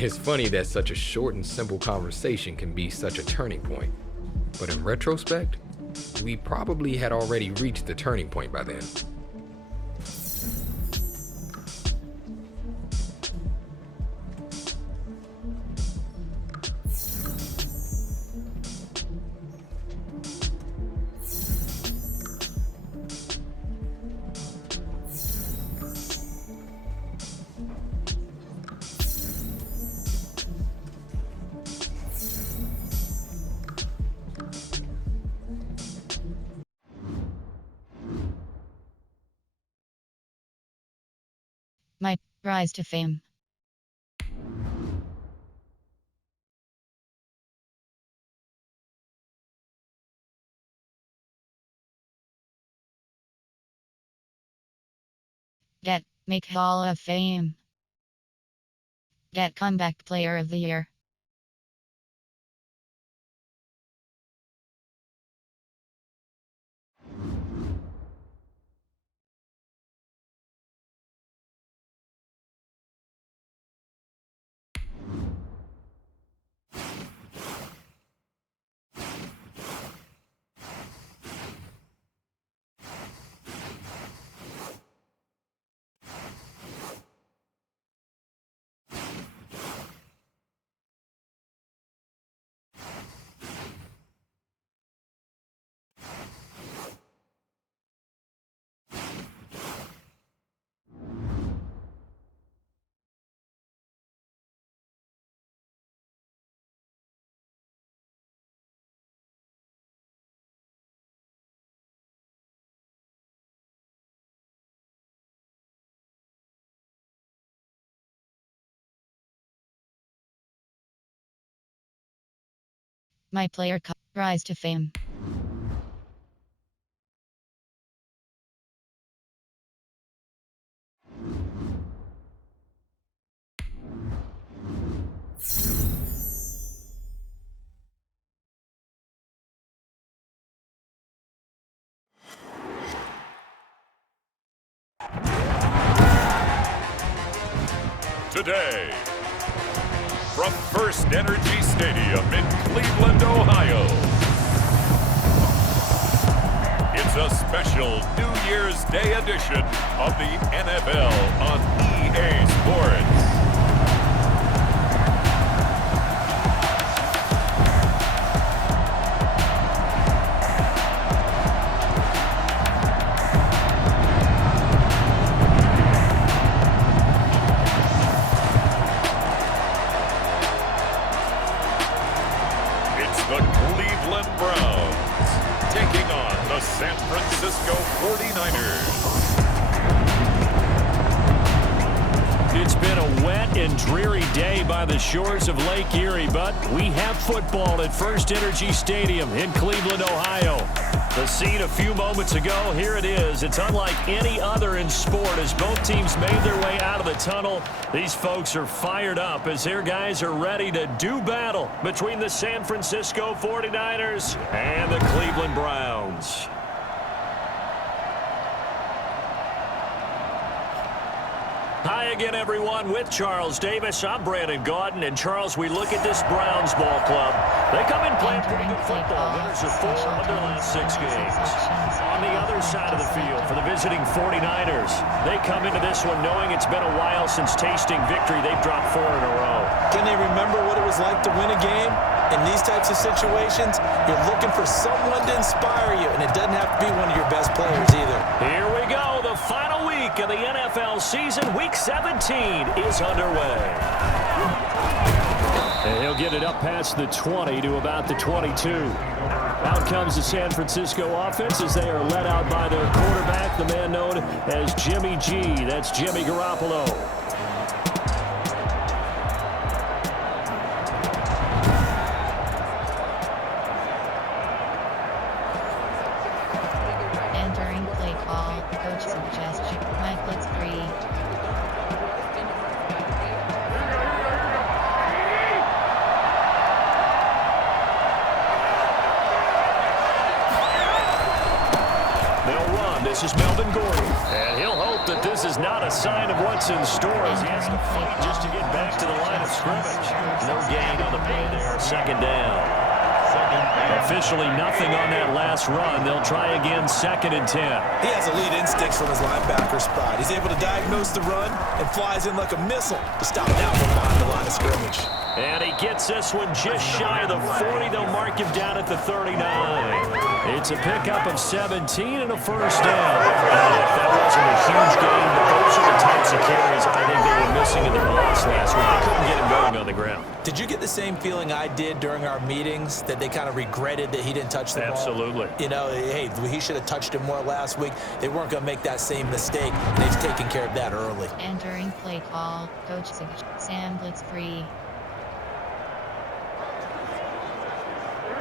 It's funny that such a short and simple conversation can be such a turning point. But in retrospect, we probably had already reached the turning point by then. My rise to fame. Make Hall of Fame. Get Comeback Player of the Year. My player rise to fame. Today, from First Energy Stadium in Cleveland, Ohio, it's a special New Year's Day edition of the NFL on EA Sports. The Cleveland Browns taking on the San Francisco 49ers. It's been a wet and dreary day by the shores of Lake Erie, but we have football at First Energy Stadium in Cleveland, Ohio. The scene a few moments ago, here it is. It's unlike any other in sport as both teams made their way out of the tunnel. These folks are fired up as their guys are ready to do battle between the San Francisco 49ers and the Cleveland Browns. Hi again, everyone. With Charles Davis, I'm Brandon Gaudin. And Charles, we look at this Browns ball club. They come in playing pretty good football. Winners of 4 of their last 6 games. On the other side of the field for the visiting 49ers, they come into this one knowing it's been a while since tasting victory. They've dropped 4 in a row. Can they remember what it was like to win a game? In these types of situations, you're looking for someone to inspire you, and it doesn't have to be one of your best players either. Here we go. The final week of the NFL season, Week 17, is underway. And he'll get it up past the 20 to about the 22. Out comes the San Francisco offense as they are led out by their quarterback, the man known as Jimmy G. That's Jimmy Garoppolo. Entering play call, coach suggestion, Mike, let's free. This is Melvin Gordon. And he'll hope that this is not a sign of what's in store as he has to fight just to get back to the line of scrimmage. No gain on the play there. Second down. Officially nothing on that last run. They'll try again, 2nd and 10. He has elite instincts from his linebacker spot. He's able to diagnose the run and flies in like a missile to stop down from behind the line of scrimmage. And he gets this one just shy of the 40. They'll mark him down at the 39. It's a pickup of 17 and a first down. That wasn't a huge gain, but those are the types of carries I think they were missing in their loss last week. They couldn't get him going on the ground. Did you get the same feeling I did during our meetings, that they kind of regretted that he didn't touch the ball? Absolutely. You know, hey, he should have touched it more last week. They weren't going to make that same mistake, and they've taken care of that early. Entering play call, Coach Sam Blitz free.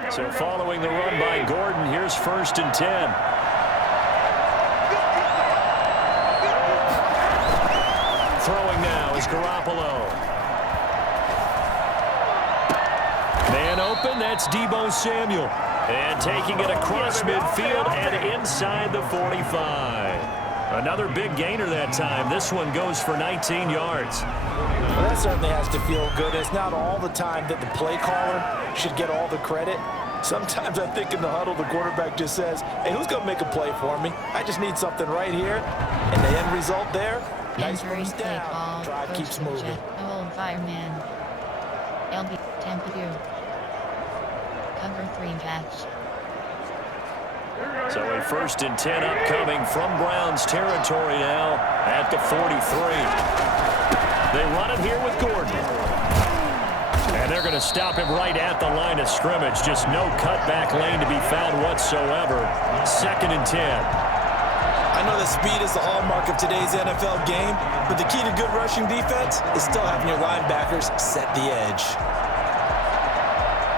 So following the run by Gordon, here's 1st and 10. Throwing now is Garoppolo. Man open, that's Deebo Samuel. And taking it across midfield and inside the 45. Another big gainer that time. This one goes for 19 yards. Well, that certainly has to feel good. It's not all the time that the play caller should get all the credit. Sometimes I think in the huddle, the quarterback just says, hey, who's going to make a play for me? I just need something right here. And the end result there, nice first down. Drive keeps moving. Old fireman. LB temperature. Cover 3 catch. So a 1st and 10 upcoming from Browns territory now at the 43. They run it here with Gordon. And they're going to stop him right at the line of scrimmage. Just no cutback lane to be found whatsoever. 2nd and 10. I know that speed is the hallmark of today's NFL game, but the key to good rushing defense is still having your linebackers set the edge.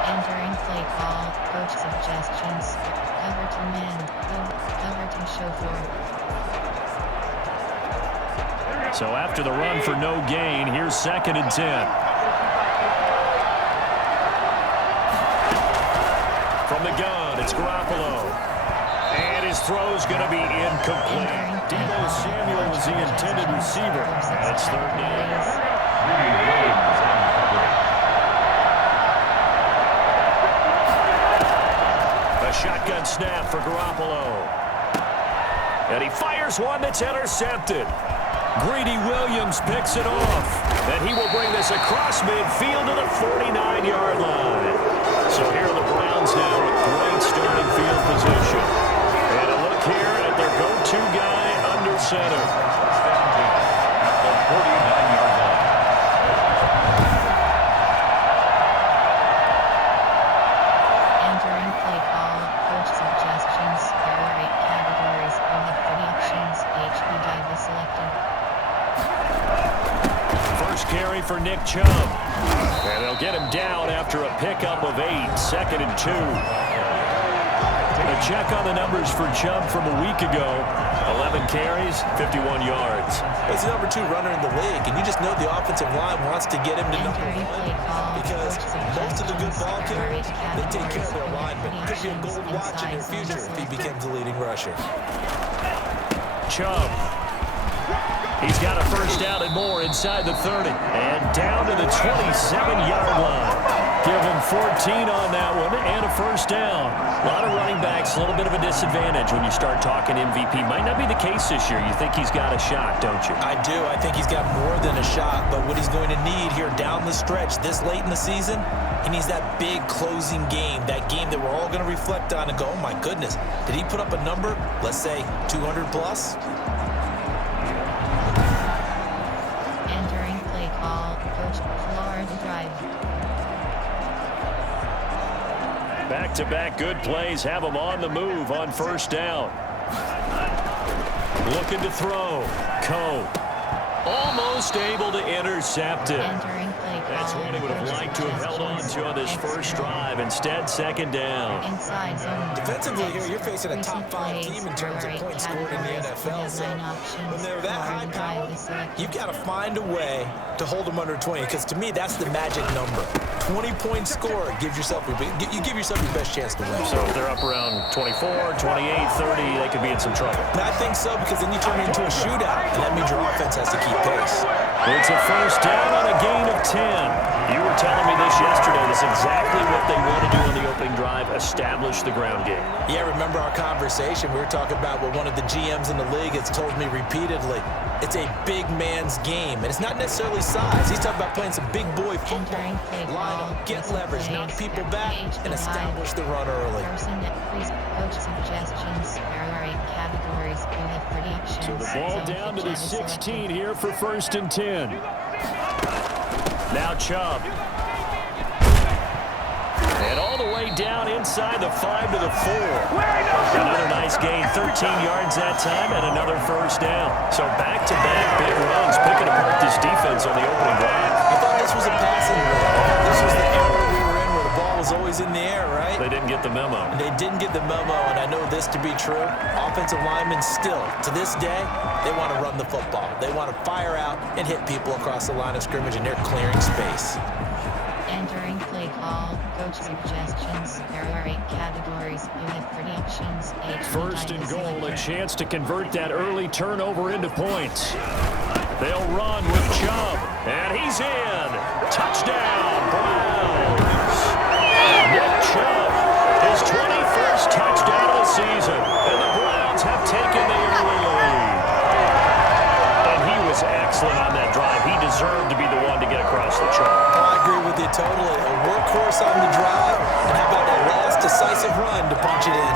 Entering play call, coach suggestions. Cover 2 men, cover 2 show 4. So after the run for no gain, here's 2nd and 10. From the gun, it's Garoppolo. And his throw's going to be incomplete. Deebo Samuel was the intended receiver. That's 3rd down. A shotgun snap for Garoppolo. And he fires one that's intercepted. Greedy Williams picks it off. And he will bring this across midfield to the 49-yard line. So here are the Browns now with great starting field position. And a look here at their go-to guy under center. The 49-yard line. Entering play call, coach suggestions. There are 8 categories. We have 30 options. HP guide was selected. First carry for Nick Chubb. And they'll get him down after a pickup of 8. 2nd and 2. A check on the numbers for Chubb from a week ago. 11 carries, 51 yards. He's the number 2 runner in the league, and you just know the offensive line wants to get him to number 1 because most of the good ball carriers, they take care of their linemen. Could be a gold watch in their future if he becomes the leading rusher. Chubb. He's got a first down and more inside the 30. And down to the 27-yard line. Give him 14 on that one and a first down. A lot of running backs, a little bit of a disadvantage when you start talking MVP. Might not be the case this year. You think he's got a shot, don't you? I do. I think he's got more than a shot. But what he's going to need here down the stretch this late in the season, he needs that big closing game, that game that we're all going to reflect on and go, oh, my goodness, did he put up a number, let's say, 200 plus? Entering play call, coach Florida drive. Back-to-back good plays have him on the move on first down. Looking to throw. Almost able to intercept it. Entering play That's what he would have liked to have held on to on this first drive. Instead, second down. Inside zone. Defensively here, you're facing a top 5 team in terms of points scored in the NFL. So when they're that high powered, you've got to find a way to hold them under 20. Because to me, that's the magic number. 20-point score gives yourself your best chance to win. So if they're up around 24, 28, 30, they could be in some trouble. And I think so, because then you turn it into a shootout, and that means your offense has to keep pace. It's a first down on a gain of 10. You were telling me this yesterday. This is exactly what they want to do on the opening drive, establish the ground game. Yeah, remember our conversation? We were talking about what one of the GMs in the league has told me repeatedly. It's a big man's game, and it's not necessarily size. He's talking about playing some big boy football. Line up, get leverage, knock people back, and establish the run early. Coach suggestions. There are 8 categories. We have predictions. So the ball down to the 16 here for first and 10. Now Chubb. And all the way down inside the 5 to the 4. Another nice gain, 13 yards that time, and another first down. So back-to-back big runs, picking apart this defense on the opening drive. I thought this was a passing run. This was the era we were in where the ball was always in the air, right? They didn't get the memo. They didn't get the memo, and I know this to be true. Offensive linemen still, to this day, they want to run the football. They want to fire out and hit people across the line of scrimmage, and they're clearing space. Entering play call. Coach suggestions. There are 8 categories. You have predictions. First and goal, a chance to convert that early turnover into points. They'll run with Chubb, and he's in. Touchdown, Browns. Nick Chubb, his 21st touchdown of the season, and the Browns have taken the early lead. And he was excellent on that drive. He deserved to be the one to get across the chalk. I agree with you totally. A workhorse on the drive, and how about that last decisive run to punch it in?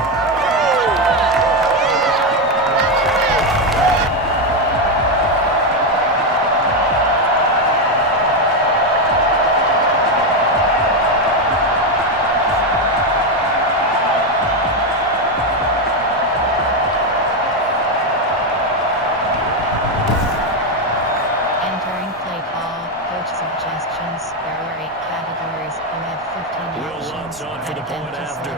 Entering play call. Coach suggestions. There are 8 categories. You have 15 Will options. Lutz on for the point after.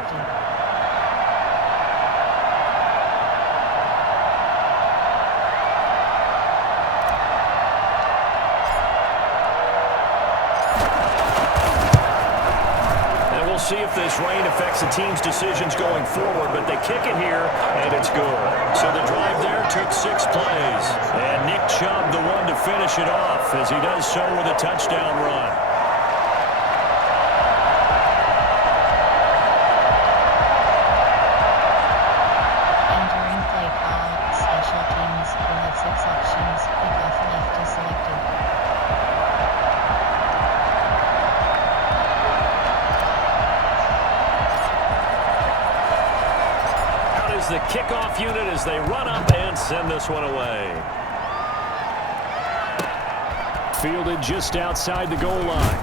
We'll see if this rain affects the team's decisions going forward, but they kick it here, and it's good. So the drive there took 6 plays. And Nick Chubb, the one to finish it off, as he does so with a touchdown run. Entering play call. Special teams. You have 6 options. Kickoff left is selected. The kickoff unit as they run up and send this one away. Fielded just outside the goal line.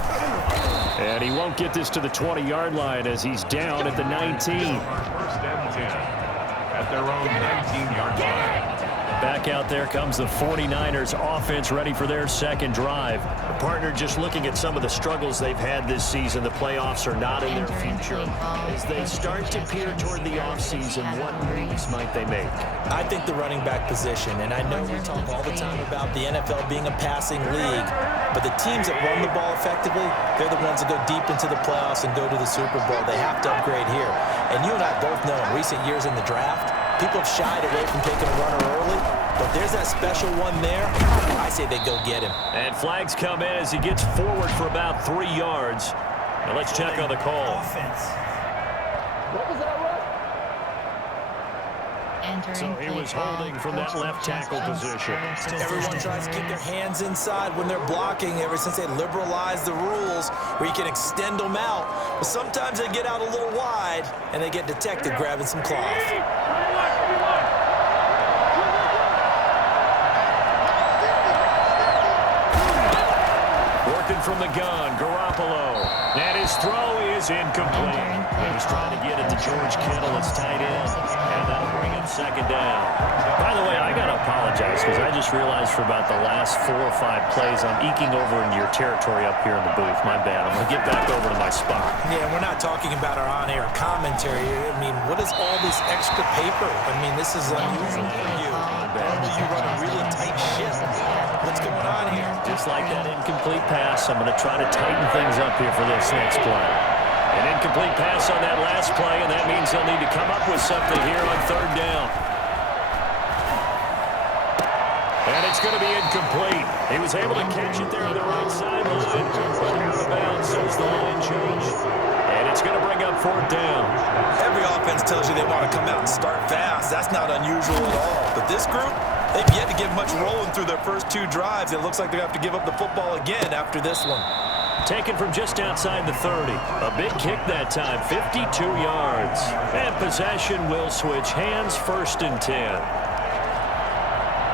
And he won't get this to the 20-yard line as he's down at the 19. First and 10 at their own 19-yard line. Back out there comes the 49ers offense ready for their second drive. The partner just looking at some of the struggles they've had this season. The playoffs are not in their future. As they start to peer toward the offseason, what moves might they make? I think the running back position, and I know we talk all the time about the NFL being a passing league, but the teams that run the ball effectively, they're the ones that go deep into the playoffs and go to the Super Bowl. They have to upgrade here. And you and I both know in recent years in the draft, people have shied away from taking a runner early, but there's that special one there. I say they go get him. And flags come in as he gets forward for about 3 yards. Now let's check on the call. What was that run? So he was holding from that left tackle position. Everyone tries to keep their hands inside when they're blocking ever since they liberalized the rules where you can extend them out. But sometimes they get out a little wide and they get detected grabbing some cloth. Working from the gun, Garoppolo. And his throw is incomplete. He's trying to get it to George Kittle. It's tight end. And that'll bring him second down. By the way, I got a apologize because I just realized for about the last 4 or 5 plays I'm eking over into your territory up here in the booth. My bad. I'm going to get back over to my spot. Yeah, we're not talking about our on-air commentary. I mean, what is all this extra paper? I mean, this is unusual for you. Normally you run a really tight ship. What's going on here? Just like that incomplete pass, I'm going to try to tighten things up here for this next play. An incomplete pass on that last play, and that means they'll need to come up with something here on 3rd down. And it's going to be incomplete. He was able to catch it there on the right sideline. But out of bounds as the line changed. And it's going to bring up 4th down. Every offense tells you they want to come out and start fast. That's not unusual at all. But this group, they've yet to get much rolling through their first 2 drives. It looks like they have to give up the football again after this one. Taken from just outside the 30. A big kick that time, 52 yards. And possession will switch hands, 1st and 10.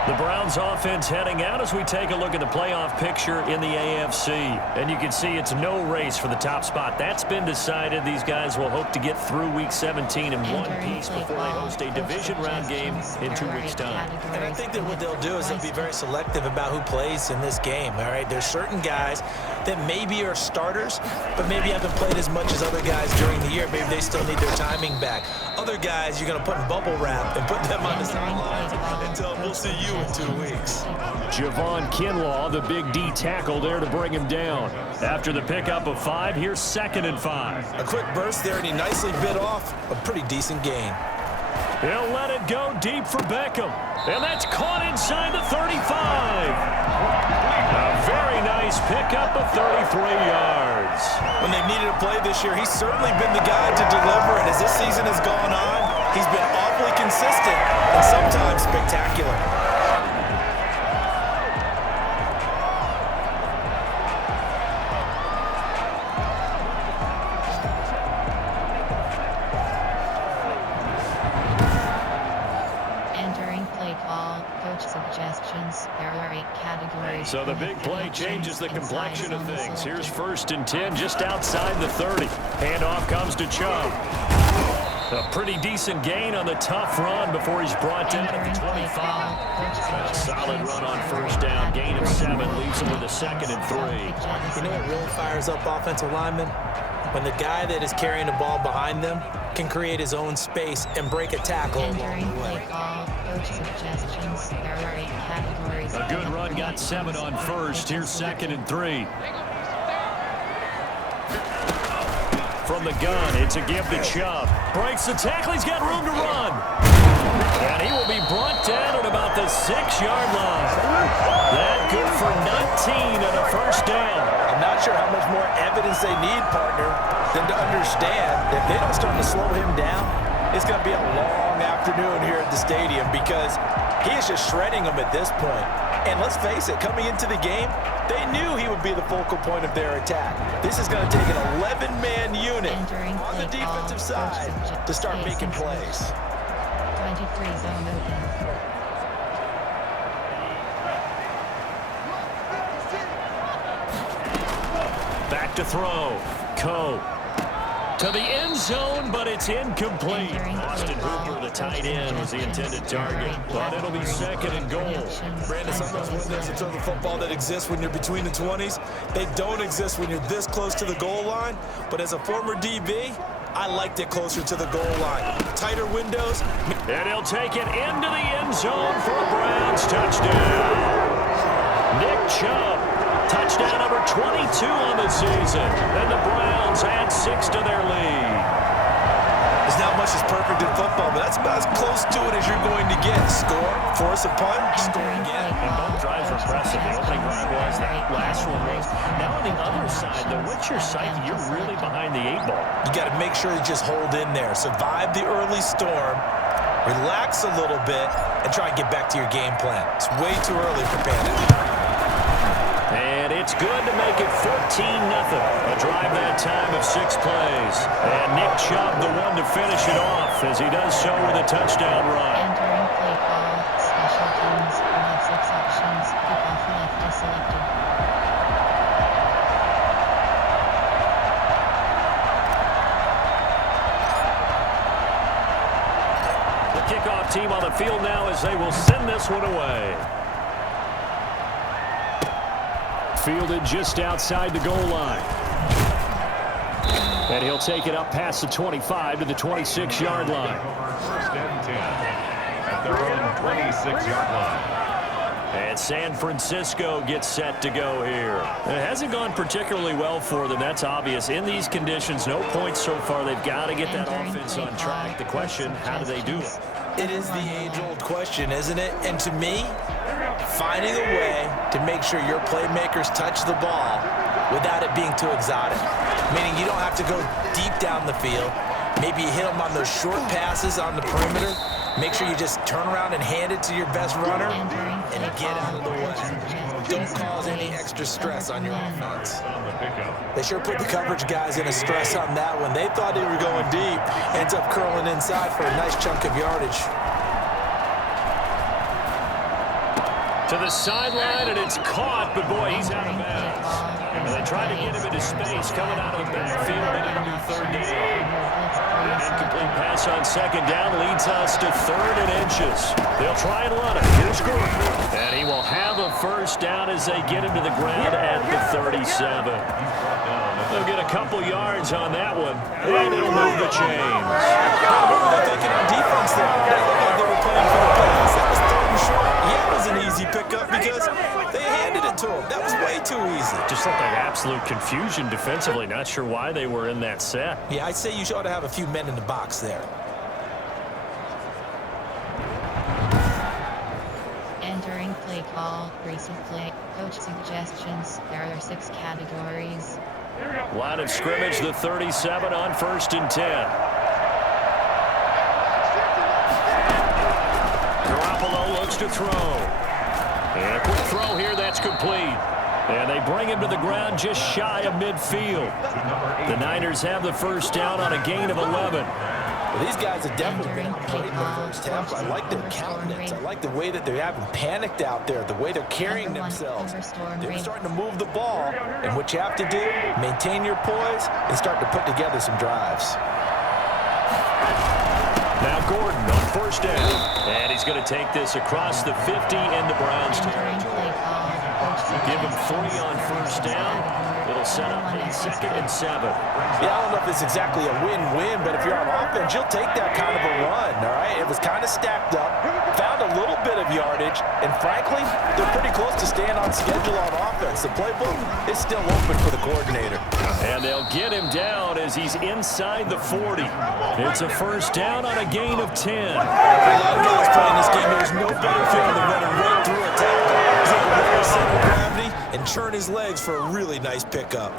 The Browns offense heading out as we take a look at the playoff picture in the AFC. And you can see it's no race for the top spot. That's been decided. These guys will hope to get through Week 17 in one piece before they host a division round game in 2 weeks' time. And I think that what they'll do is they'll be very selective about who plays in this game, all right? There's certain guys that maybe are starters, but maybe haven't played as much as other guys during the year. Maybe they still need their timing back. Other guys you're going to put in bubble wrap and put them on the sidelines and tell them we'll see you in 2 weeks. Javon Kinlaw, the big D tackle there to bring him down. After the pickup of 5, here's 2nd and 5. A quick burst there, and he nicely bit off a pretty decent gain. He'll let it go deep for Beckham. And that's caught inside the 35. A very nice pickup of 33 yards. When they've needed a play this year, he's certainly been the guy to deliver. And as this season has gone on, he's been awfully consistent and sometimes spectacular. So the big play changes the complexion of things. Here's 1st and 10 just outside the 30. Handoff comes to Chubb. A pretty decent gain on the tough run before he's brought down at the 25. A solid run on 1st down. Gain of 7 leaves him with a 2nd and 3. You know what really fires up offensive linemen? When the guy that is carrying the ball behind them can create his own space and break a tackle along the way. A good run, got 7 on 1st. Here's 2nd and 3. From the gun, it's a give to Chubb. Breaks the tackle, he's got room to run. And he will be brought down at about the 6-yard line. That good for 19 and a 1st down. I'm not sure how much more evidence they need, partner, than to understand that if they don't start to slow him down, it's going to be a long afternoon here at the stadium because he is just shredding them at this point. And let's face it, coming into the game, they knew he would be the focal point of their attack. This is going to take an 11-man unit on the defensive side to start making plays. 23 zone open. Back to throw. Coe. To the end zone, but it's incomplete. Austin Hooper, the tight end, was the intended target, but it'll be 2nd and goal. Brandon, some of those windows into the football that exists when you're between the 20s, they don't exist when you're this close to the goal line. But as a former DB, I liked it closer to the goal line. Tighter windows. And he'll take it into the end zone for a Browns touchdown. Nick Chubb. Touchdown number 22 on the season. And the Browns add 6 to their lead. There's not much that's perfect in football, but that's about as close to it as you're going to get. Score, force a punt, score again. And both drives were impressive. The opening drive was, that last one was. Now on the other side, though, what's your psyche? You're really behind the 8 ball. You got to make sure you just hold in there. Survive the early storm, relax a little bit, and try and get back to your game plan. It's way too early for panic. And it's good to make it 14-0. A drive that time of 6 plays. And Nick Chubb, the one to finish it off, as he does so with a touchdown run. Entering play call, special teams, with 6 options, kickoff left is selected. kickoff team on the field now as they will send this one away. Fielded just outside the goal line. And he'll take it up past the 25 to the 26-yard line. First and 10 at their own 26-yard line. And San Francisco gets set to go here. It hasn't gone particularly well for them. That's obvious. In these conditions, no points so far. They've got to get that offense on track. The question, how do they do it? It is the age-old question, isn't it? And to me, finding a way to make sure your playmakers touch the ball without it being too exotic. Meaning you don't have to go deep down the field. Maybe you hit them on those short passes on the perimeter. Make sure you just turn around and hand it to your best runner and get out of the way. Don't cause any extra stress on your offense. They sure put the coverage guys in a stress on that one. They thought they were going deep. Ends up curling inside for a nice chunk of yardage. To the sideline, and it's caught, but boy, he's out of bounds. And they tried to get him into space coming out of the backfield, but into third down. Incomplete pass on second down leads us to 3rd and inches. They'll try and run it. Here's Gordon. And he will have a first down as they get him to the ground at the 37. They'll get a couple yards on that one, and it'll move the chains. What were they thinking on defense there? They looked like they were playing for the pass. That was 3rd and short. Yeah, it was an easy pickup because they handed it to him. That was way too easy. Just looked like absolute confusion defensively. Not sure why they were in that set. Yeah, I'd say you ought to have a few men in the box there. Entering play call, recent play, coach suggestions. There are 6 categories. Line of scrimmage, the 37 on 1st and 10. Garoppolo looks to throw. And a quick throw here, that's complete. And they bring him to the ground just shy of midfield. The Niners have the first down on a gain of 11. Well, these guys have definitely been great in the first half. I like their countenance. I like the way that they haven't panicked out there, the way they're carrying themselves. They're starting to move the ball. And what you have to do, maintain your poise and start to put together some drives. Now Gordon on 1st down. And he's going to take this across the 50 in the Browns territory. Give him 3 on 1st down. It'll set up a 2nd and 7. Yeah, I don't know if it's exactly a win-win, but if you're on offense, you'll take that kind of a run, all right? It was kind of stacked up, found a little bit of yardage, and frankly, they're pretty close to staying on schedule on offense. The playbook is still open for the coordinator. And they'll get him down as he's inside the 40. It's a first down on a gain of 10. A lot of guys playing this game, there's no better feeling than running right through a tackle. He's able to lower center of gravity and churn his legs for a really nice pickup.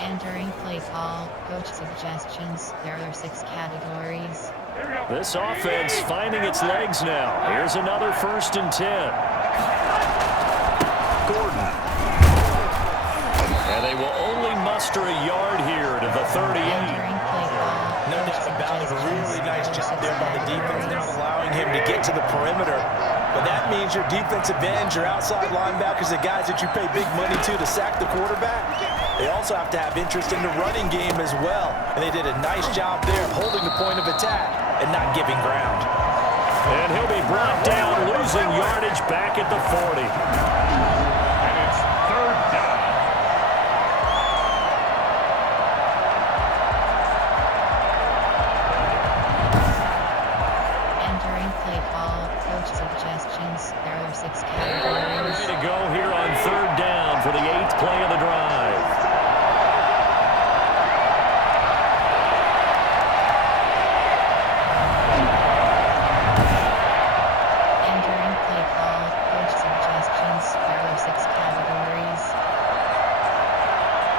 Entering play call, coach suggestions. There are 6 categories. This offense finding its legs now. Here's another 1st and 10. Gordon. And they will only muster a yard here to the 38. No doubt about it. A really nice job there by the defense, not allowing him to get to the perimeter. But that means your defensive ends, your outside linebackers, the guys that you pay big money to sack the quarterback, they also have to have interest in the running game as well. And they did a nice job there of holding the point of attack and not giving ground. And he'll be brought down, losing yardage back at the 40. And it's 3rd down. Entering play call, coach suggestions. There are 6 categories. Ready to go here on 3rd down for the 8th play of the drive. Entering play call, coach suggestions. There are 6 categories.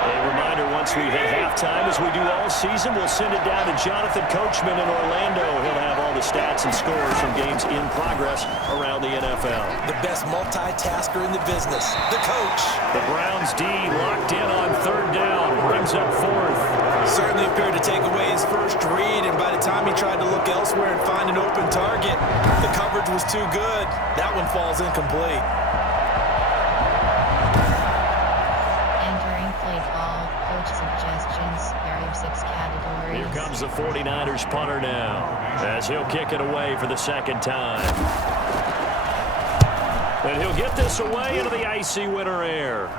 A reminder, once we hit halftime, as we do all season, we'll send it down to Jonathan Coachman in Orlando. He'll have all the stats and scores from games in progress around the NFL. The best multitasker in the business, the coach. The Browns D locked in on 3rd down, brings up 4th. Certainly appeared to take away his first read, and by the time he tried to look elsewhere and find an open target, the coverage was too good. That one falls incomplete. the 49ers punter now, as he'll kick it away for the second time. And he'll get this away into the icy winter air.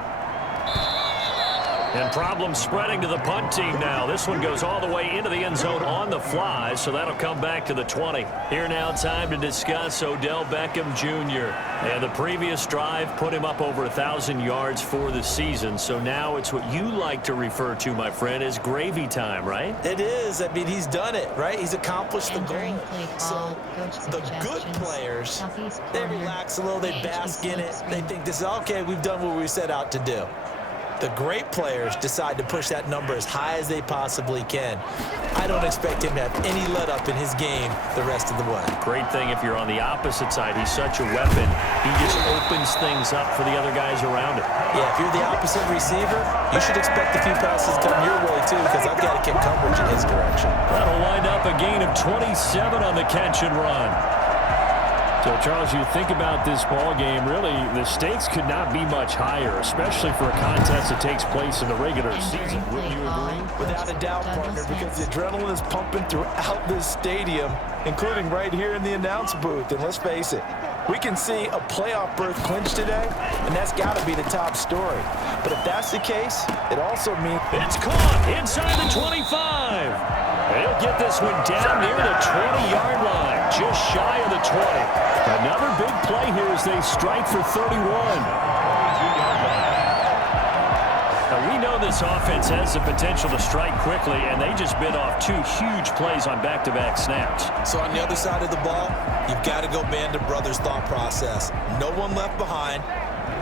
And problems spreading to the punt team now. This one goes all the way into the end zone on the fly, so that'll come back to the 20. Here now, time to discuss Odell Beckham Jr. And the previous drive put him up over 1,000 yards for the season. So now it's what you like to refer to, my friend, as gravy time, right? It is. I mean, he's done it, right? He's accomplished the goal. So the good players, they relax a little, they bask in it. They think this is okay, we've done what we set out to do. The great players decide to push that number as high as they possibly can. I don't expect him to have any let-up in his game the rest of the way. Great thing if you're on the opposite side. He's such a weapon. He just opens things up for the other guys around him. Yeah, if you're the opposite receiver, you should expect a few passes come your way, too, because I've got to get coverage in his direction. That'll wind up a gain of 27 on the catch and run. So, Charles, you think about this ball game, really, the stakes could not be much higher, especially for a contest that takes place in the regular season. Wouldn't you agree? Without a doubt, partner, because the adrenaline is pumping throughout this stadium, including right here in the announce booth. And let's face it, we can see a playoff berth clinch today, and that's got to be the top story. But if that's the case, it also means it's caught inside the 25. They'll get this one down near the 20-yard line, just shy of the 20. Another big play here as they strike for 31. Now, we know this offense has the potential to strike quickly, and they just bit off two huge plays on back-to-back snaps. So on the other side of the ball, you've got to go band of brothers thought process. No one left behind.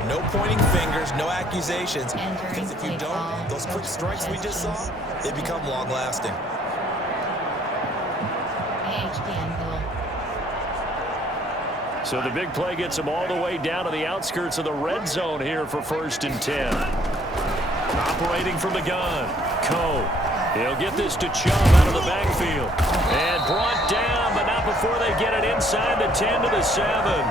No pointing fingers, no accusations. Because if you don't, those quick strikes we just saw, they become long-lasting. So the big play gets him all the way down to the outskirts of the red zone here for 1st and 10. Operating from the gun, Coe. He'll get this to Chubb out of the backfield. And brought down, but not before they get it inside the 10 to the 7.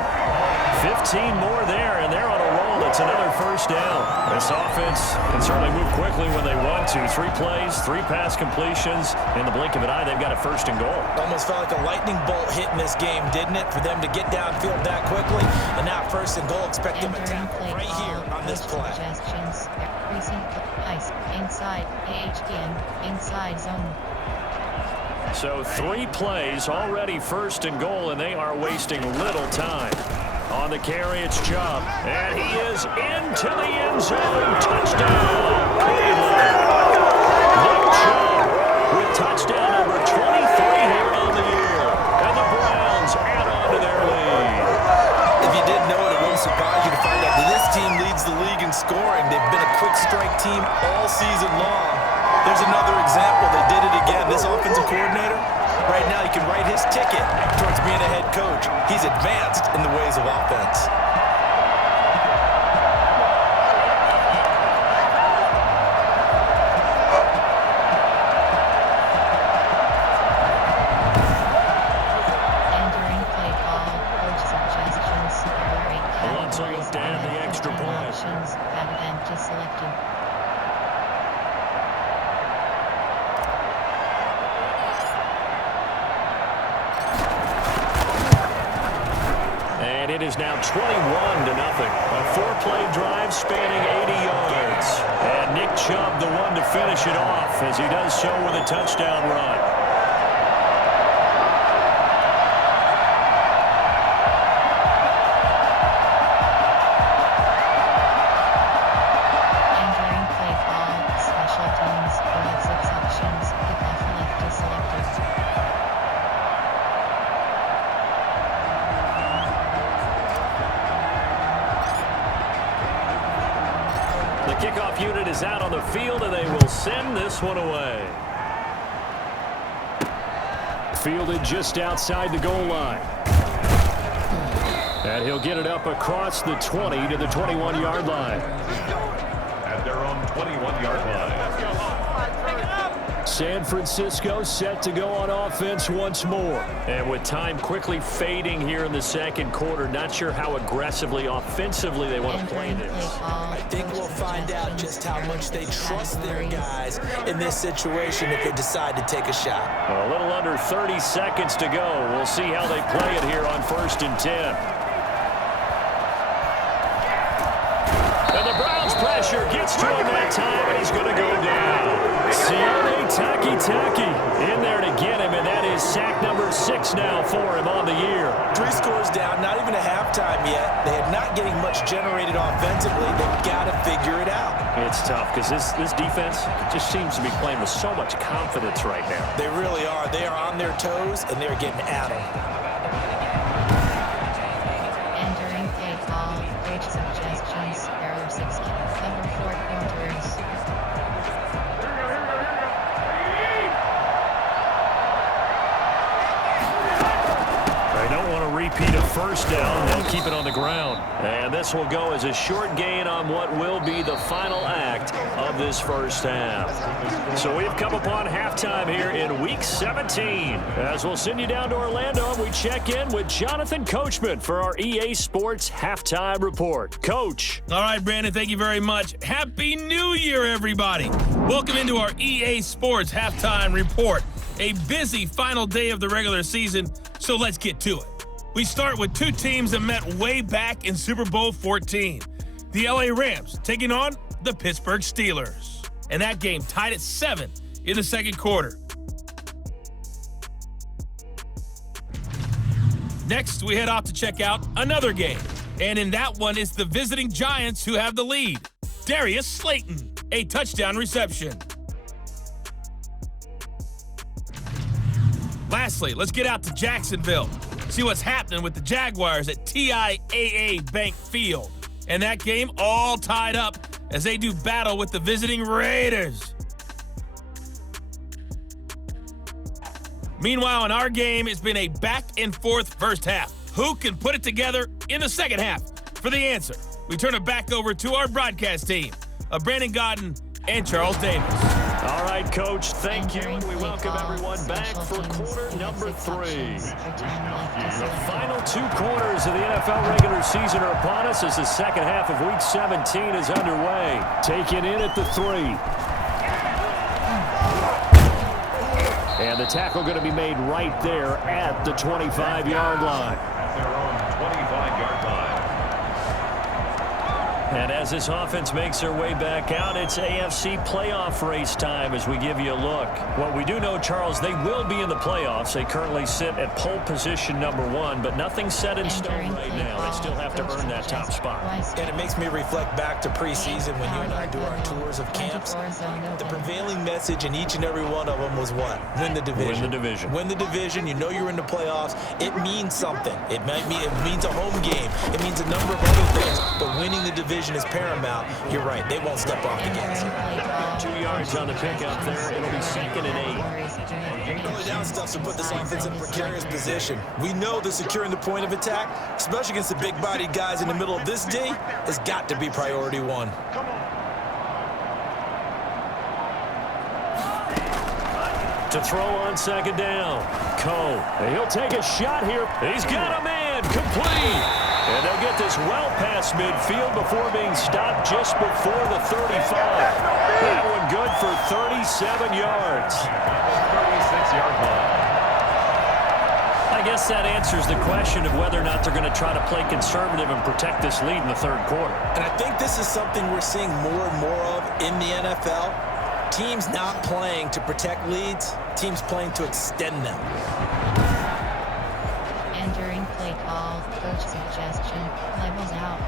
15 more there, and they're on a roll. It's another 1st down. This offense can certainly move quickly when they want to. 3 plays, 3 pass completions. In the blink of an eye, they've got a 1st and goal. Almost felt like a lightning bolt hit in this game, didn't it? For them to get downfield that quickly. And now 1st and goal, expect them to tackle right here on this play. Inside, inside zone. So 3 plays, already 1st and goal, and they are wasting little time. On the carry, it's Chubb. And he is into the end zone. Touchdown, Cleveland. Nick Chubb with touchdown number 23 here on the year. And the Browns add on to their lead. If you didn't know it, it won't surprise you to find out that this team leads the league in scoring. They've been a quick strike team all season long. There's another example. They did it again. This offensive coordinator, right now, he can write his ticket towards being a head coach. He's advanced in the ways of offense. Entering play call, coach suggestions, rate categories, look down the extra point. options, have empty selected. It is now 21-0. A 4-play drive spanning 80 yards. And Nick Chubb, the one to finish it off, as he does so with a touchdown run. Entering play call, special teams, have 6 options, kickoff left is selected. Kickoff unit is out on the field, and they will send this one away. Fielded just outside the goal line. And he'll get it up across the 20 to the 21-yard line. At their own 21-yard line. San Francisco set to go on offense once more. And with time quickly fading here in the second quarter, not sure how aggressively, offensively they want to play this. I think we'll find out just how much they trust their guys in this situation if they decide to take a shot. A little under 30 seconds to go. We'll see how they play it here on 1st and 10. And the Browns pressure gets to him that time, and he's going to go down. Sione Taki in there to get him, and that is sack number 6 now for him on the year. 3 scores down, not even a halftime yet. They are not getting much generated offensively. They've got to figure it out. It's tough because this defense just seems to be playing with so much confidence right now. They really are. They are on their toes, and they're getting at them. Entering play call, page suggestions, error 16, cover 4 quarters. They don't want to repeat a first down. They'll keep it on the ground. And this will go as a short gain on what will be the final act of this first half. So we've come upon halftime here in Week 17. As we'll send you down to Orlando, we check in with Jonathan Coachman for our EA Sports Halftime Report. Coach. All right, Brandon, thank you very much. Happy New Year, everybody. Welcome into our EA Sports Halftime Report. A busy final day of the regular season, so let's get to it. We start with 2 teams that met way back in Super Bowl 14. The LA Rams taking on the Pittsburgh Steelers. And that game tied at 7 in the second quarter. Next, we head off to check out another game. And in that one, it's the visiting Giants who have the lead. Darius Slayton, a touchdown reception. Lastly, let's get out to Jacksonville. See what's happening with the Jaguars at TIAA Bank Field. And that game all tied up as they do battle with the visiting Raiders. Meanwhile, in our game, it's been a back-and-forth first half. Who can put it together in the second half? For the answer, we turn it back over to our broadcast team of Brandon Godden and Charles Davis. All right, Coach, thank you. And we welcome everyone back for quarter number 3. The final 2 quarters of the NFL regular season are upon us as the second half of Week 17 is underway. Taken in at the 3. And the tackle going to be made right there at the 25-yard line. At their own 25-yard line. And as this offense makes their way back out, it's AFC playoff race time as we give you a look. What we do know, Charles, they will be in the playoffs. They currently sit at pole position number 1, but nothing's set in stone right now. They still have to earn that top spot. And it makes me reflect back to preseason when you and I do our tours of camps. The prevailing message in each and every one of them was what? Win the division. Win the division. Win the division. You know you're in the playoffs. It means something. It means a home game. It means a number of other things. But winning the division is paramount. You're right. They won't step off the gas. 2 yards on the pickup there. It'll be 2nd and 8. Early down stuff to put this offense in a precarious position. We know that securing the point of attack, especially against the big-bodied guys in the middle of this D, has got to be priority 1. To throw on 2nd down. Coe. He'll take a shot here. He's got a man. Complete. And they'll get this well past midfield before being stopped just before the 35. That one good for 37 yards. 36-yard line. I guess that answers the question of whether or not they're going to try to play conservative and protect this lead in the 3rd quarter. And I think this is something we're seeing more and more of in the NFL. Teams not playing to protect leads, teams playing to extend them. Entering play call, coach suggestion, levels out.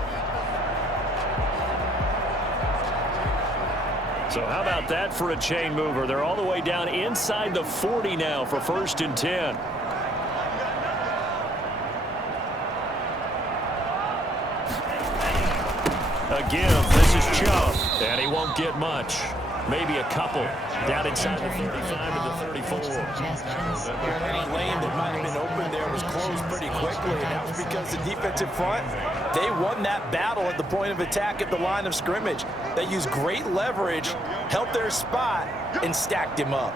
So how about that for a chain mover? They're all the way down inside the 40 now for 1st and 10. A give. This is Chubb. And he won't get much. Maybe a couple. Down inside the 35 to the 34. Any lane that might have been open there was closed pretty quickly, and that was because the defensive front, they won that battle at the point of attack at the line of scrimmage. They used great leverage, helped their spot, and stacked him up.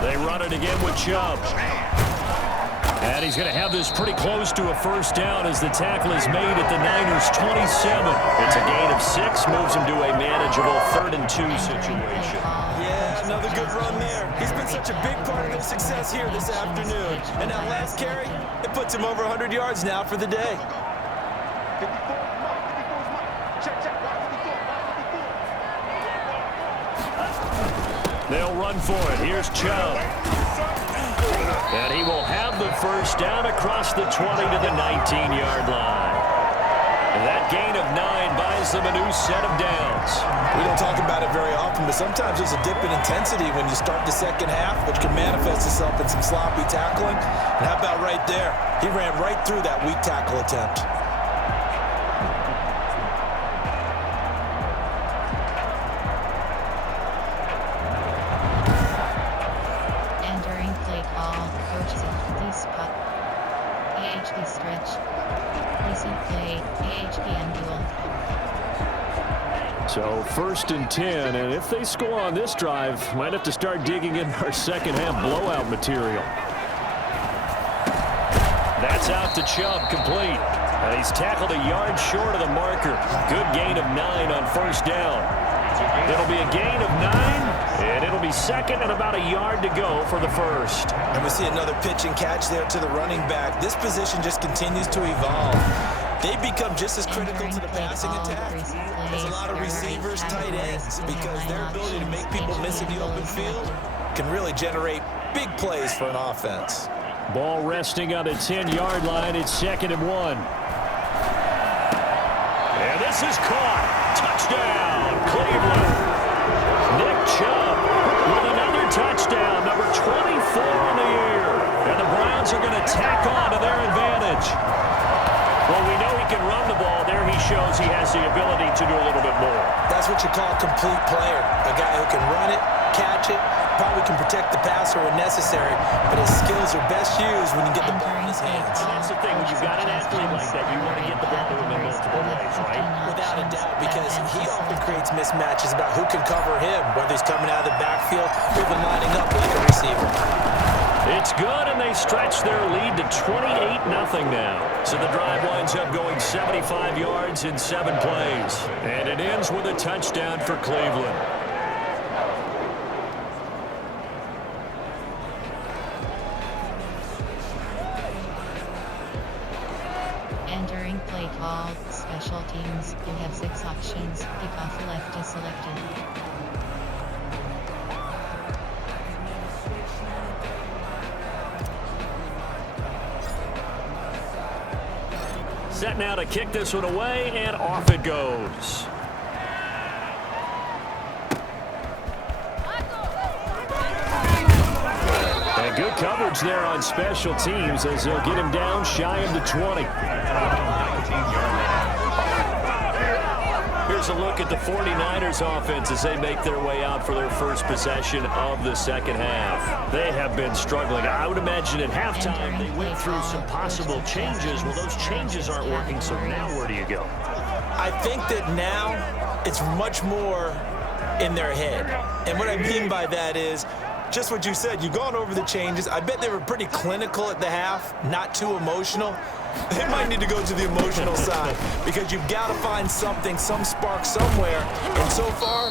They run it again with Chubb. And he's going to have this pretty close to a first down as the tackle is made at the Niners' 27. It's a gain of 6, moves him to a manageable 3rd and 2 situation. Yeah, another good run there. He's been such a big part of their success here this afternoon. And that last carry, it puts him over 100 yards now for the day. They'll run for it. Here's Chubb. And he will have the first down across the 20 to the 19-yard line. And that gain of 9 buys them a new set of downs. We don't talk about it very often, but sometimes there's a dip in intensity when you start the second half, which can manifest itself in some sloppy tackling. And how about right there? He ran right through that weak tackle attempt. So 1st and 10, and if they score on this drive, might have to start digging in our second half blowout material. That's out to Chubb, complete. And he's tackled a yard short of the marker. Good gain of 9 on first down. It'll be a gain of 9, and it'll be 2nd and about a yard to go for the first. And we see another pitch and catch there to the running back. This position just continues to evolve. They become just as critical to the passing attack as a lot of receivers, tight ends, because their ability to make people miss in the open field can really generate big plays for an offense. Ball resting on the 10-yard line. It's 2nd and 1. And this is caught. Touchdown, Cleveland. Nick Chubb with another touchdown, number 24 in the year. And the Browns are going to tack on to their advantage. Well, we know he can run the ball. There he shows he has the ability to do a little bit more. That's what you call a complete player. A guy who can run it, catch it, probably can protect the passer when necessary, but his skills are best used when you get the ball in his hands. And that's the thing. When you've got an athlete like that, you want to get the ball to him in multiple ways, right? Without a doubt, because he often creates mismatches about who can cover him, whether he's coming out of the backfield or even lining up like a receiver. It's good, and they stretch their lead to 28-0 now. So the drive winds up going 75 yards in 7 plays. And it ends with a touchdown for Cleveland. Entering play call, special teams, you have 6 options, kickoff left is selected. Set now to kick this one away, and off it goes. And good coverage there on special teams as they'll get him down shy of the 20. Here's a look at the 49ers offense as they make their way out for their first possession of the second half. They have been struggling. I would imagine at halftime they went through some possible changes. Well, those changes aren't working, so now where do you go? I think that now it's much more in their head. And what I mean by that is just what you said. You've gone over the changes. I bet they were pretty clinical at the half, not too emotional. They might need to go to the emotional side because you've got to find something, some spark somewhere. And so far,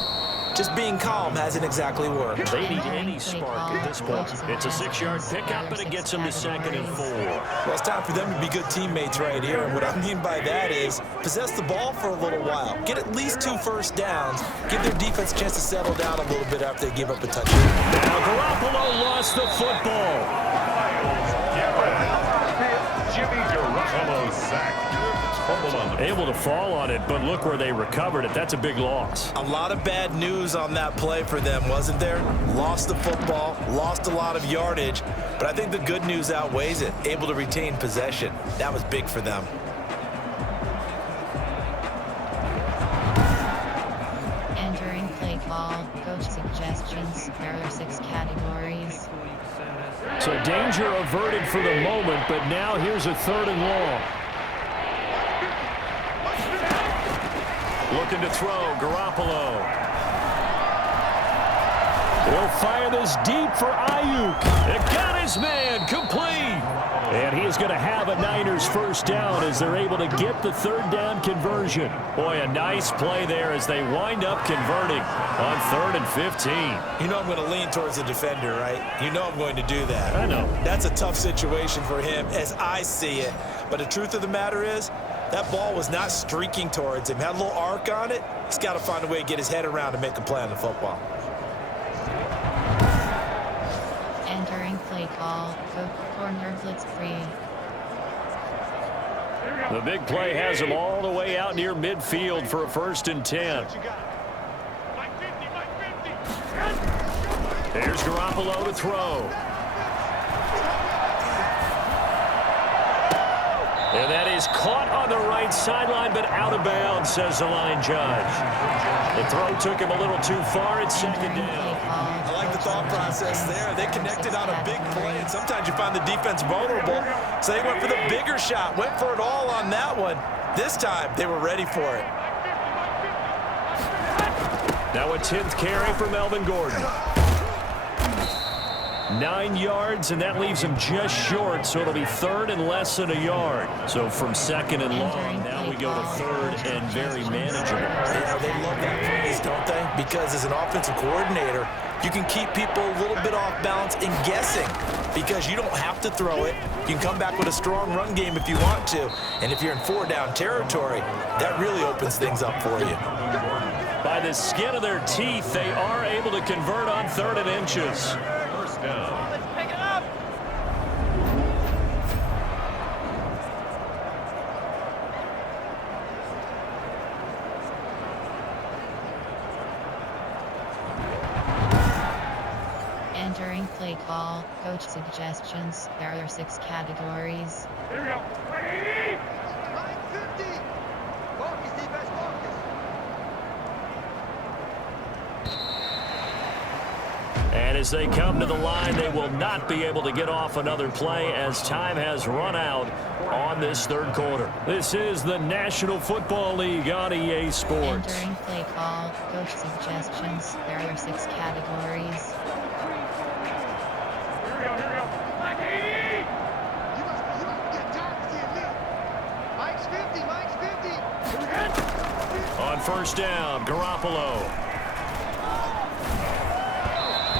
just being calm hasn't exactly worked. They need any spark at this point. It's a 6-yard pickup, and it gets them to 2nd and 4. Well, it's time for them to be good teammates right here. And what I mean by that is possess the ball for a little while. Get at least 2 first downs. Give their defense a chance to settle down a little bit after they give up a touchdown. Now Garoppolo lost the football. Jimmy Garoppolo sacked. Able to fall on it, but look where they recovered it. That's a big loss. A lot of bad news on that play for them, wasn't there? Lost the football, lost a lot of yardage, but I think the good news outweighs it. Able to retain possession. That was big for them. Entering play call, coach suggestions, there are 6 categories. So danger averted for the moment, but now here's a 3rd and long. Looking to throw, Garoppolo. He'll fire this deep for Ayuk. It got his man complete. And he is going to have a Niners first down as they're able to get the third down conversion. Boy, a nice play there as they wind up converting on 3rd and 15. You know I'm going to lean towards the defender, right? You know I'm going to do that. I know. That's a tough situation for him as I see it. But the truth of the matter is, that ball was not streaking towards him. Had a little arc on it. He's got to find a way to get his head around and make a play on the football. Entering play call. Go corner blitz 3. The big play has him all the way out near midfield for a 1st and 10. There's Garoppolo to throw. And that is caught on the right sideline, but out of bounds, says the line judge. The throw took him a little too far. It's 2nd down. I like the thought process there. They connected on a big play, and sometimes you find the defense vulnerable. So they went for the bigger shot, went for it all on that one. This time, they were ready for it. Now a 10th carry for Melvin Gordon. 9 yards, and that leaves him just short, so it'll be 3rd and less than a yard. So from 2nd and long, now we go to 3rd and very manageable. Yeah, they love that phrase, don't they? Because as an offensive coordinator, you can keep people a little bit off balance and guessing because you don't have to throw it. You can come back with a strong run game if you want to. And if you're in 4-down territory, that really opens things up for you. By the skin of their teeth, they are able to convert on 3rd and inches. Pick it up. Entering play call. Coach suggestions. There are 6 categories. Here we go. 950. Focus, defense, focus. And as they come to the line, they will not be able to get off another play as time has run out on this 3rd quarter. This is the National Football League on EA Sports. Entering play call. Coach suggestions. There are 6 categories. Here we go. Mike 80. You must get targets in there. Mike's 50. Mike's 50. On 1st down, Garoppolo.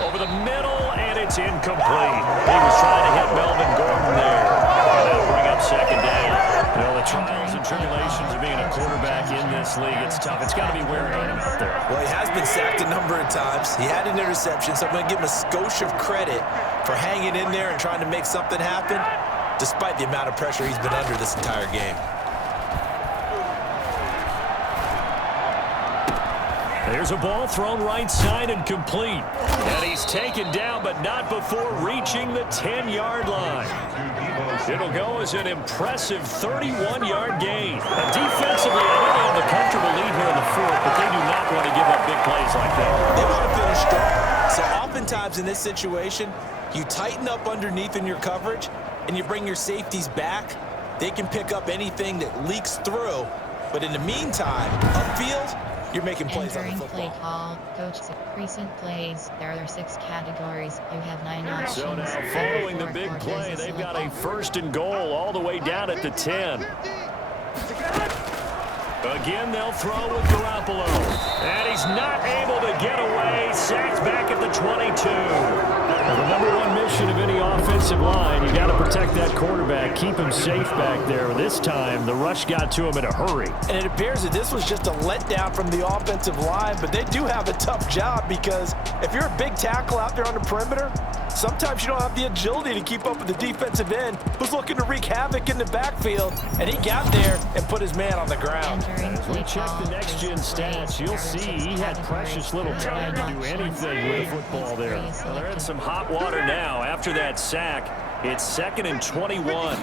Over the middle, and it's incomplete. He was trying to hit Melvin Gordon there. And that'll bring up 2nd down. You know, the trials and tribulations of being a quarterback in this league, it's tough. It's got to be wearing on him out there. Well, he has been sacked a number of times. He had an interception, so I'm going to give him a skosh of credit for hanging in there and trying to make something happen, despite the amount of pressure he's been under this entire game. There's a ball thrown right side and complete. And he's taken down, but not before reaching the 10-yard line. It'll go as an impressive 31-yard gain. Defensively, I know they have a comfortable lead here in the 4th, but they do not want to give up big plays like that. They want to finish strong. So oftentimes in this situation, you tighten up underneath in your coverage, and you bring your safeties back. They can pick up anything that leaks through. But in the meantime, upfield, you're making plays on the Entering play football. call. Coach recent plays. There are 6 categories. You have 9 options. So now following the big play, they've got a 1st and goal all the way down at the 10. Again, they'll throw with Garoppolo. And he's not able to get away. Sacked back at the 22. Well, the #1 mission of any offensive line, you got to protect that quarterback, keep him safe back there. This time, the rush got to him in a hurry. And it appears that this was just a letdown from the offensive line, but they do have a tough job because if you're a big tackle out there on the perimeter, sometimes you don't have the agility to keep up with the defensive end who's looking to wreak havoc in the backfield, and he got there and put his man on the ground. As we check the next-gen stats, you'll see he had precious little time to do anything with the football there. Well, they're in some hot water now. After that sack, it's 2nd and 21.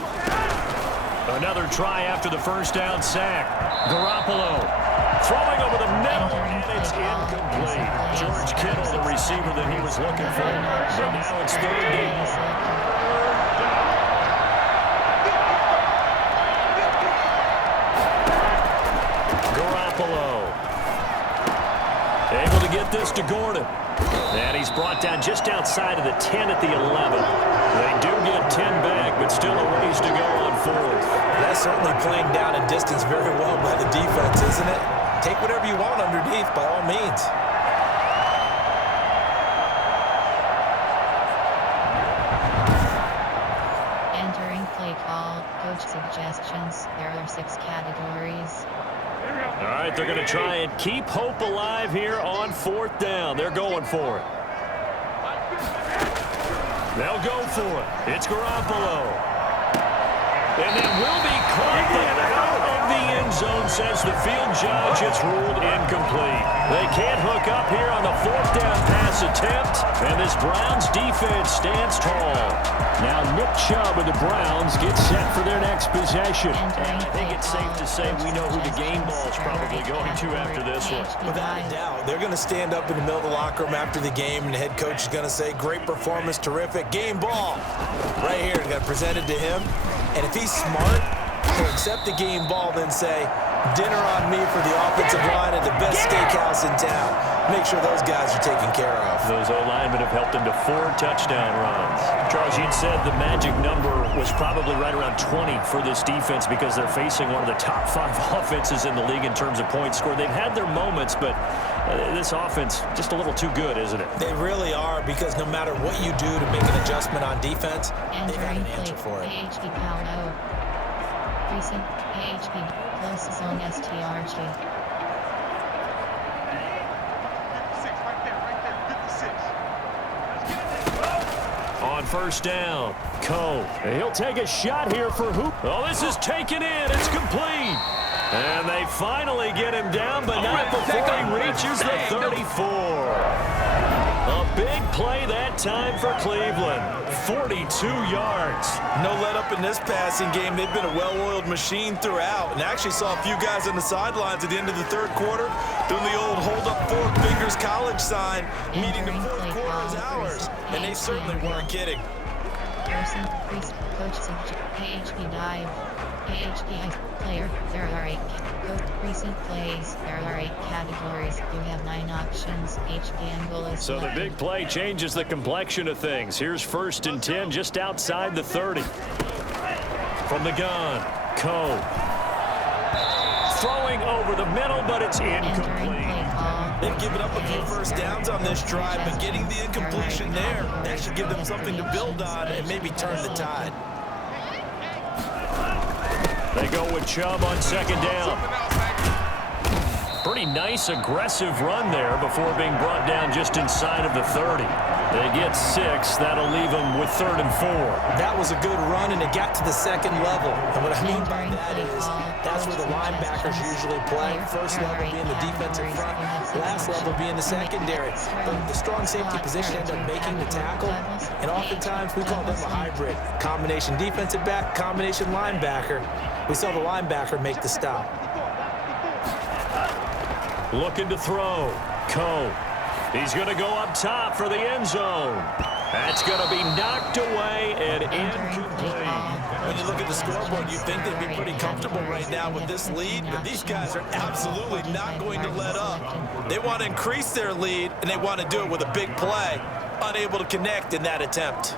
Another try after the 1st down sack. Garoppolo throwing over the middle, and it's incomplete. George Kittle, the receiver that he was looking for. But now it's 3rd down. Garoppolo able to get this to Gordon. And he's brought down just outside of the 10 at the 11. They do get 10 back, but still a ways to go on 4th. That's certainly playing down in distance very well by the defense, isn't it? Take whatever you want underneath, by all means. Entering play call, coach suggestions. There are 6 categories. All right, they're going to try and keep hope alive here on 4th down. They're going for it. They'll go for it. It's Garoppolo. And that will be caught, but out of the end zone, says the field judge. It's ruled incomplete. They can't hook up here on the 4th down pass attempt, and this Browns defense stands tall. Now Nick Chubb of the Browns gets set for their next possession. And I think it's safe to say we know who the game ball is probably going to after this one. Without a doubt, they're going to stand up in the middle of the locker room after the game, and the head coach is going to say, great performance, terrific, game ball. Right here, got presented to him. And if he's smart, he'll accept the game ball, then say, dinner on me for the offensive line at the best steakhouse in town. Make sure those guys are taken care of. Those O-linemen have helped him to 4 touchdown runs. Charles, you'd said the magic number was probably right around 20 for this defense because they're facing one of the top 5 offenses in the league in terms of points scored. They've had their moments, but this offense just a little too good, isn't it? They really are, because no matter what you do to make an adjustment on defense, they've got an answer for it. AHP Paulo. Recent AHP plus zone STRG. 56, right there, 56. On 1st down, Coe. He'll take a shot here for who? Oh, this is taken in. It's complete. And they finally get him down, but not before he reaches the 34. A big play that time for Cleveland. 42 yards. No let up in this passing game. They've been a well-oiled machine throughout. And I actually saw a few guys on the sidelines at the end of the 3rd quarter doing the old hold up 4 fingers college sign, meaning the 4th quarter is ours. And they certainly weren't kidding. Person, priest, coach, AHP dive. AHP player. There are 8 recent plays. There are 8 categories. You have 9 options. HP angle is So the big play changes the complexion of things. Here's 1st and 10 just outside the 30. From the gun, Coe. Throwing over the middle, but it's incomplete. They've given up a few first downs on this drive, but getting the incompletion there, that should give them something to build on and maybe turn the tide. They go with Chubb on 2nd down. Pretty nice, aggressive run there before being brought down just inside of the 30. They get 6. That'll leave them with 3rd and 4. That was a good run, and it got to the 2nd level. And what I mean by that is that's where the linebackers usually play. 1st level being the defensive front, last level being the secondary. The strong safety position ends up making the tackle, and oftentimes we call them a hybrid. Combination defensive back, combination linebacker. We saw the linebacker make the stop. Looking to throw. Coe. He's going to go up top for the end zone. That's going to be knocked away and incomplete. When you look at the scoreboard, you'd think they'd be pretty comfortable right now with this lead, but these guys are absolutely not going to let up. They want to increase their lead, and they want to do it with a big play. Unable to connect in that attempt.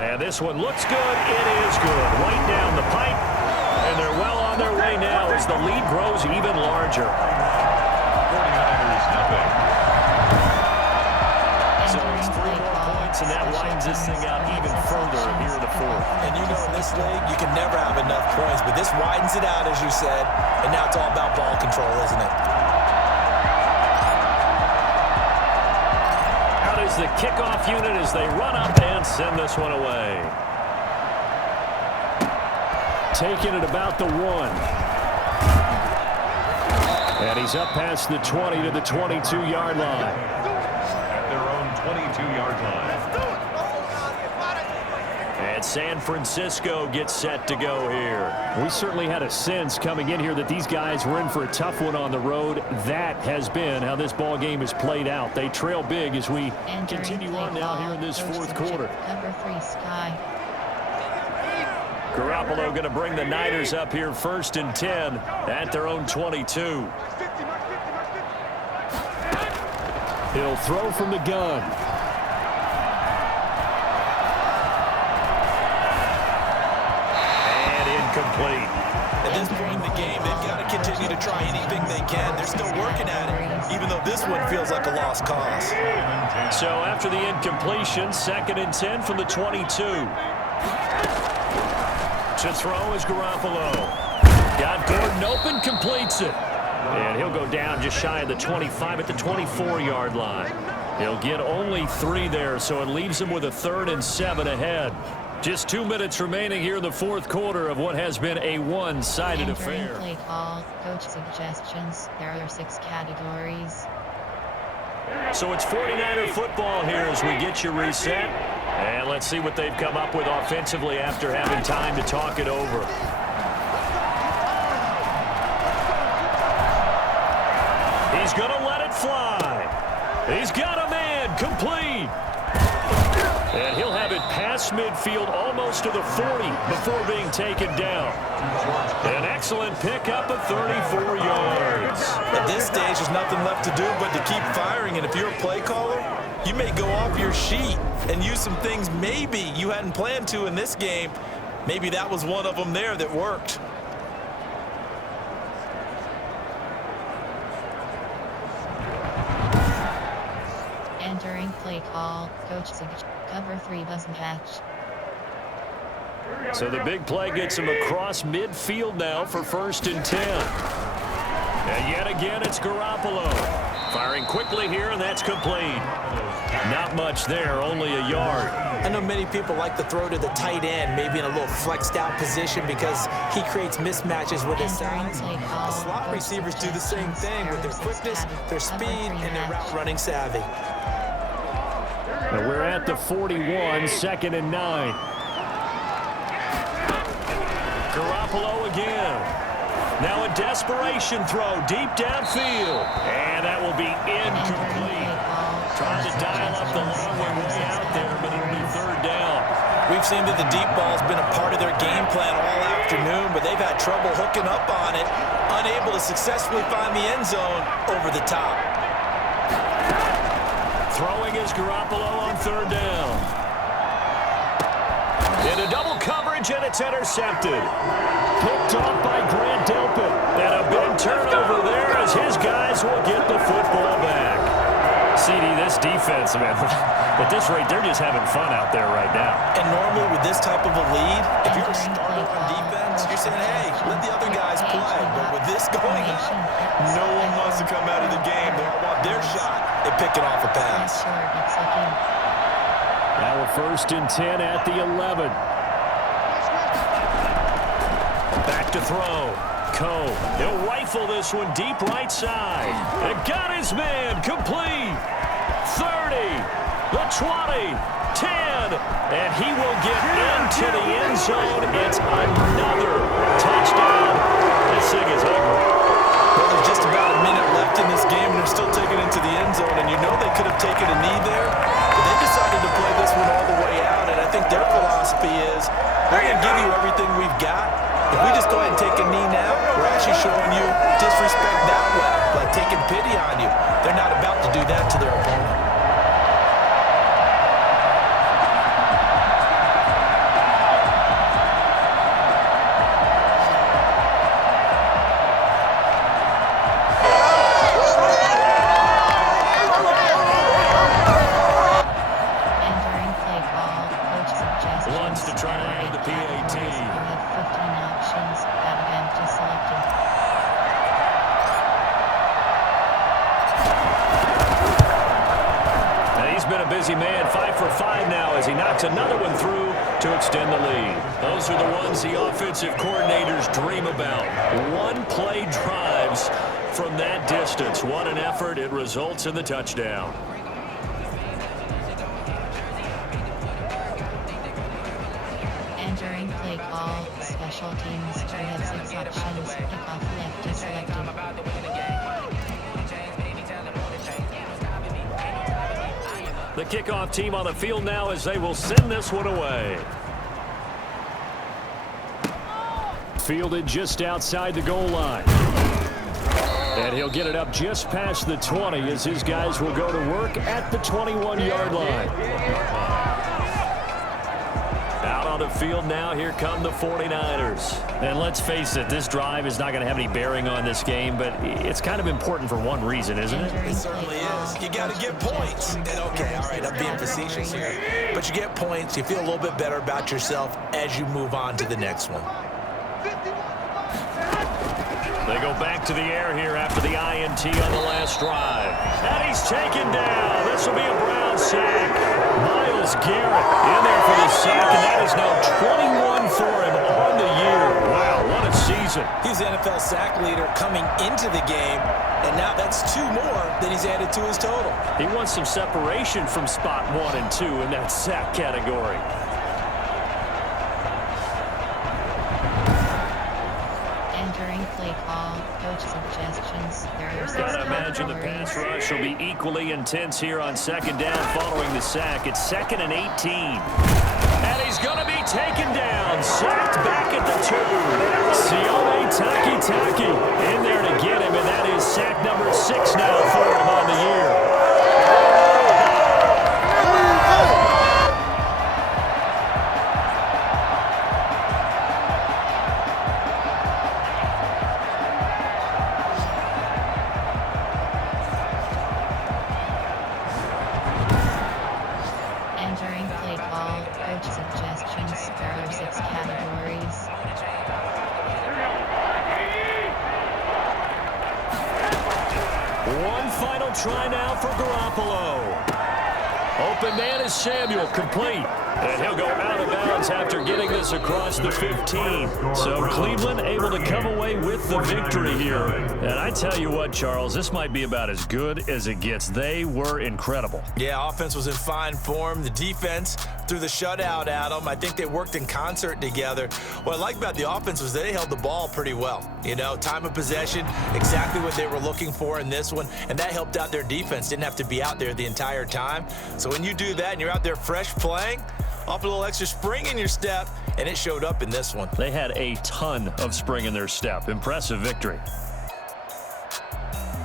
And this one looks good. It is good. Right down the pipe. And they're well on their way now as the lead grows even larger. 49ers nothing. So it's 3 more points, and that widens this thing out even further here in the 4th. And you know, in this league, you can never have enough points, but this widens it out, as you said, and now it's all about ball control, isn't it? The kickoff unit as they run up and send this one away. Taking it about the 1. And he's up past the 20 to the 22-yard line. At their own 22-yard line. And San Francisco gets set to go here. We certainly had a sense coming in here that these guys were in for a tough one on the road. That has been how this ball game has played out. They trail big as we continue on now here in this 4th quarter. Number 3, Sky. Garoppolo going to bring the Niners up here 1st and 10 at their own 22. He'll throw from the gun. And incomplete. At this point in the game, they've got to continue to try anything they can. They're still working at it, even though this one feels like a lost cause. So after the incompletion, 2nd and 10 from the 22. To throw is Garoppolo. Got Gordon open, completes it. And he'll go down just shy of the 25 at the 24-yard line. He'll get only 3 there, so it leaves him with a 3rd and 7 ahead. Just 2 minutes remaining here in the 4th quarter of what has been a one-sided affair. Play call, coach suggestions. There are 6 categories. So it's 49er football here as we get you reset. And let's see what they've come up with offensively after having time to talk it over. He's going to let it fly. He's got a man, complete. And he'll have it past midfield almost to the 40 before being taken down. An excellent pickup of 34 yards. At this stage, there's nothing left to do but to keep firing. And if you're a play caller, you may go off your sheet and use some things maybe you hadn't planned to in this game. Maybe that was one of them there that worked. Entering play call, coach suggestions. Cover 3 doesn't catch. So the big play gets him across midfield now for 1st and 10. And yet again, it's Garoppolo. Firing quickly here, and that's complete. Not much there, only a yard. I know many people like to throw to the tight end, maybe in a little flexed out position because he creates mismatches with his size. The slot receivers do the same thing with their quickness, their speed, and their route running savvy. And we're at the 41, 2nd and 9. Garoppolo again. Now a desperation throw deep downfield. And that will be incomplete. Trying to dial up the long way out there, but it'll be 3rd down. We've seen that the deep ball's been a part of their game plan all afternoon, but they've had trouble hooking up on it, unable to successfully find the end zone over the top. Throwing is Garoppolo on 3rd down. Into double coverage, and it's intercepted. Picked off by Grant Delpit. And a big turnover there as his guys will get the football back. CD, this defense, man, at this rate, they're just having fun out there right now. And normally with this type of a lead, if you're a starter on defense, you're saying, hey, let the other guys play. But with this going on, no one wants to come out of the game. They all want their shot at picking off a pass. Now a 1st and 10 at the 11. Back to throw. Coe. He'll rifle this one deep right side. And got his man complete. 30, the 20, 10, and he will get into the end zone. It's another touchdown. This thing is ugly. Well, there's just about a minute left in this game, and they're still taking it into the end zone. And you know they could have taken a knee there, but they decided to play this one all the way out. And I think their philosophy is, we're going to give you everything we've got. If we just go ahead and take a knee now, we're actually showing you disrespect that way, like taking pity on you. They're not about to do that to their opponent. Busy man, 5 for 5 now as he knocks another one through to extend the lead. Those are the ones the offensive coordinators dream about. One-play drives from that distance. What an effort. It results in the touchdown. Entering play call, special teams. We have 6 options. Kickoff left is selected. The kickoff team on the field now as they will send this one away. fielded just outside the goal line. And he'll get it up just past the 20 as his guys will go to work at the 21-yard line. Out on the field now, here come the 49ers. And let's face it, this drive is not going to have any bearing on this game, but it's kind of important for one reason, isn't it? It certainly is. You got to get points. And okay, all right, I'm being facetious here. But you get points, you feel a little bit better about yourself as you move on to the next one. They go back to the air here after the INT on the last drive. And he's taken down. This will be a Brown sack. Myles Garrett in there for the sack, and that is now 21 for him on the year. Wow, what a season. He's the NFL sack leader coming into the game, and now that's 2 more than he's added to his total. He wants some separation from spot 1 and 2 in that sack category. Entering play call, coach suggestions. There are 6 Gotta imagine the categories. pass rush will be equally intense here on second down following the sack. It's 2nd and 18. And he's going to be taken down. Sacked back at the 2. Sione Takitaki in there to get him, and that is sack number 6 now for him on the year. Entering play call, coach suggestions. There are 6 categories. One final try now for Garoppolo. Open man is Samuel, complete. And he'll go out of bounds after getting this across the 15. So Cleveland able to come away with the victory here. And I tell you what, Charles, this might be about as good as it gets. They were incredible. Yeah, offense was in fine form. The defense threw the shutout at them. I think they worked in concert together. What I like about the offense was they held the ball pretty well. You know, time of possession, exactly what they were looking for in this one, and that helped out their defense. Didn't have to be out there the entire time. So when you do that and you're out there fresh playing, off a little extra spring in your step, and it showed up in this one. They had a ton of spring in their step. Impressive victory.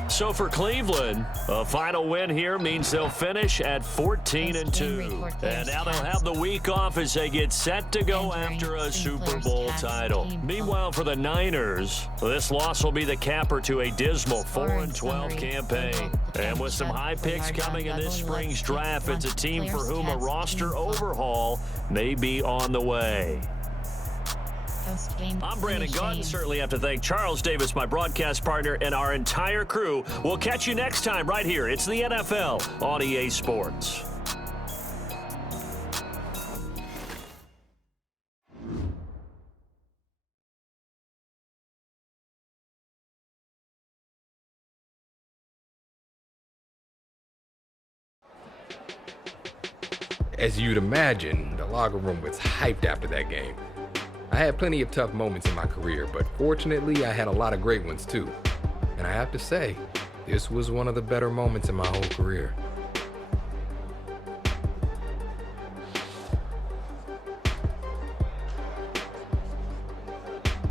So for Cleveland, a final win here means they'll finish at 14-2. And now they'll have the week off as they get set to go after a Super Bowl title. Meanwhile, for the Niners, this loss will be the capper to a dismal 4-12 campaign. And with some high picks coming in this spring's draft, it's a team for whom a roster overhaul may be on the way. I'm Brandon Gaunt, and certainly have to thank Charles Davis, my broadcast partner, and our entire crew. We'll catch you next time right here. It's the NFL on EA Sports. As you'd imagine, the locker room was hyped after that game. I had plenty of tough moments in my career, but fortunately I had a lot of great ones too. And I have to say, this was one of the better moments in my whole career.